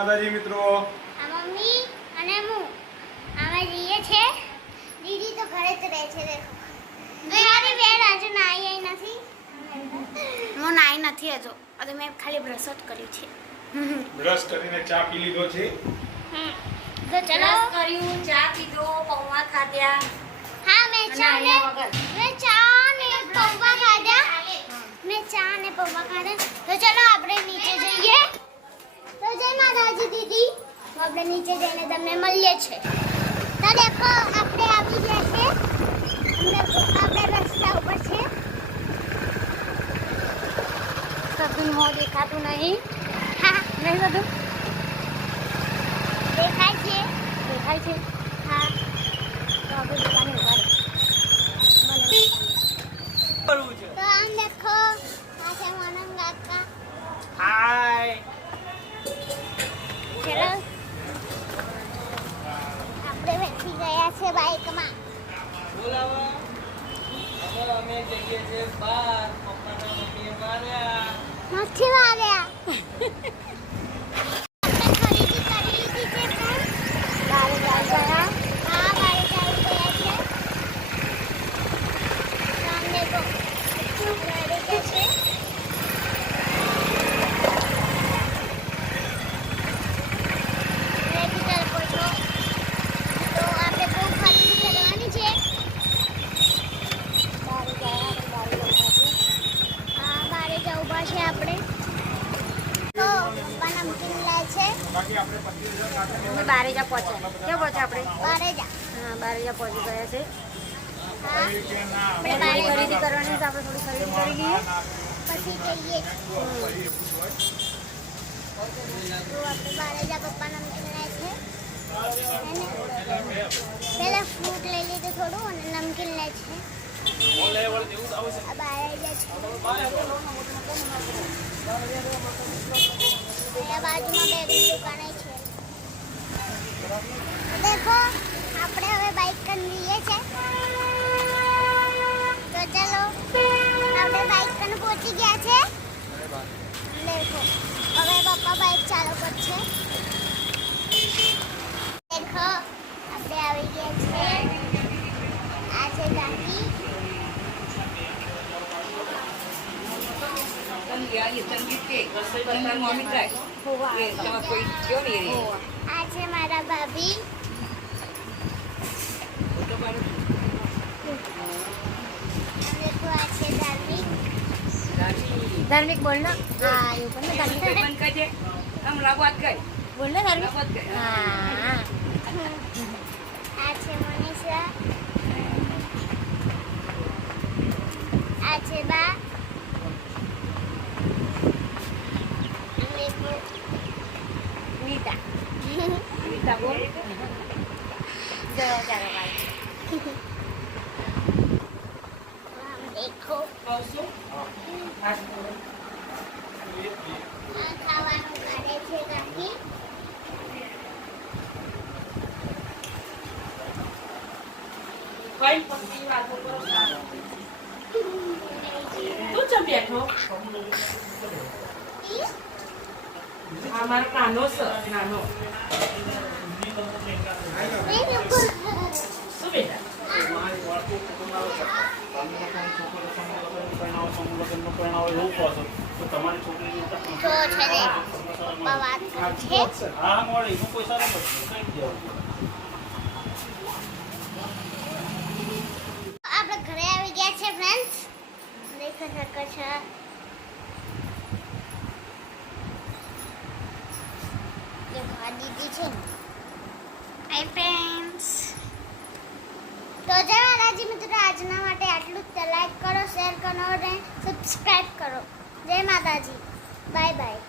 માતાજી મિત્રો. આ મમ્મી અને હું અમે જઈએ છે. દીદી તો ઘરે જ રહે છે. દેખો મારી બેન આજે નાઈ નથી. હું નાઈ નથી હજુ. અને મેં ખાલી બ્રશ જ કર્યું છે. બ્રશ કરીને ચા પી લીધો છે. તો ચલો કર્યું, ચા પીધો, પૌવા ખાધ્યા. હા મેં ચા ને પૌવા ખાધા. મેં ચા ને પૌવા ખાધા. તો ચલો આપણે નીચે જઈએ. તો જય માતાજી દીદી. તો આપણે નીચે જઈને તમને મળીએ છે. તો દેખો આપણે આવી ગયા છે. આપણે રસ્તા ઉપર છે. સદુન હો દેખાતું નહીં. હા નહીં સદુન દેખાય છે. દેખાય છે. હા તો આપણે દુકાને ઉભા રહે. કરવું છે. તો આમ દેખો આ છે મનન કાકા. હાય. ચલો આપણે બેઠી ગયા છે બાઇકમાં. બોલાવો. હવે અમે જઈએ છીએ બહાર. પપ્પાના મમ્મીએ માર્યા. નથી માર્યા. આપણે ખરીદી કરી લીધી છે પણ બારે જાય ગયા. હા બારે જઈ ગયા છે. સામને તો ગાડી કે છે. રેડી ચાલો છો. તો આપણે બહુ ખરીદી કરવાની છે. બારે ગયા. બારે જવું. હા બારે જવું પડશે આપણે. તો પપ્પા નમકીન લે છે. બાકી આપણે 25,000 કાકા અમે બારે જા પહોંચ્યા. ક્યાં પહોંચ્યા આપણે? બારે જા. હા, બારે જા પહોંચી ગયા છે. હા કે ના આપણે થોડી બારે ખરીદી કરવાની છે. આપણે થોડી ખરીદી કરી લઈએ. પછી જઈએ. તો આપણે બારે જા. પપ્પા નમકીન લે છે. પહેલા ફ્રૂટ લઈ લીધું થોડું અને નમકીન લે છે. આ બારે જા છે. અહીંયા બાજુમાં બેગની દુકાન છે. દેખો આપણે હવે બાઇક કરી લઈએ છે. તો ચાલો આપણે બાઇક કને પહોંચી ગયા છે. દેખો હવે પપ્પા બાઇક ચાલુ કરશે. દેખો આપણે આવી ગયા છે. આ છે ગાડી. આ છે મારા ભાભી. દેખો આ છે ધાર્મિક. ધાર્મિક બોલ ને. હા એવું પણ ને ધાર્મિક. બોલ ને ધાર્મિક. હા આ છે મનીષા. આ છે બા. દેખો નીતા. નીતા બોલ. જય ચાલો ભાઈ. આમ દેખો આ ખાવાનું કાઢે છે કાકી. તું ચમ બેઠો આ મારો નાનો છે નાનો શું બેટા તમારી છોકરી તો છે ને પપ્પા વાત કરે છે. હા મળે એનું પૈસા ન મળે કઈ આપણે ઘરે આવી ગયા છે ફ્રેન્ડ્સ. દેખો શકો છો. દેખો આ દીદી છે. Hi friends. તો જય માતાજી મિત્રો. આજના માટે આટલું જ. લાઈક કરો, શેર કરો અને સબસ્ક્રાઇબ કરો. જય માતાજી. Bye bye.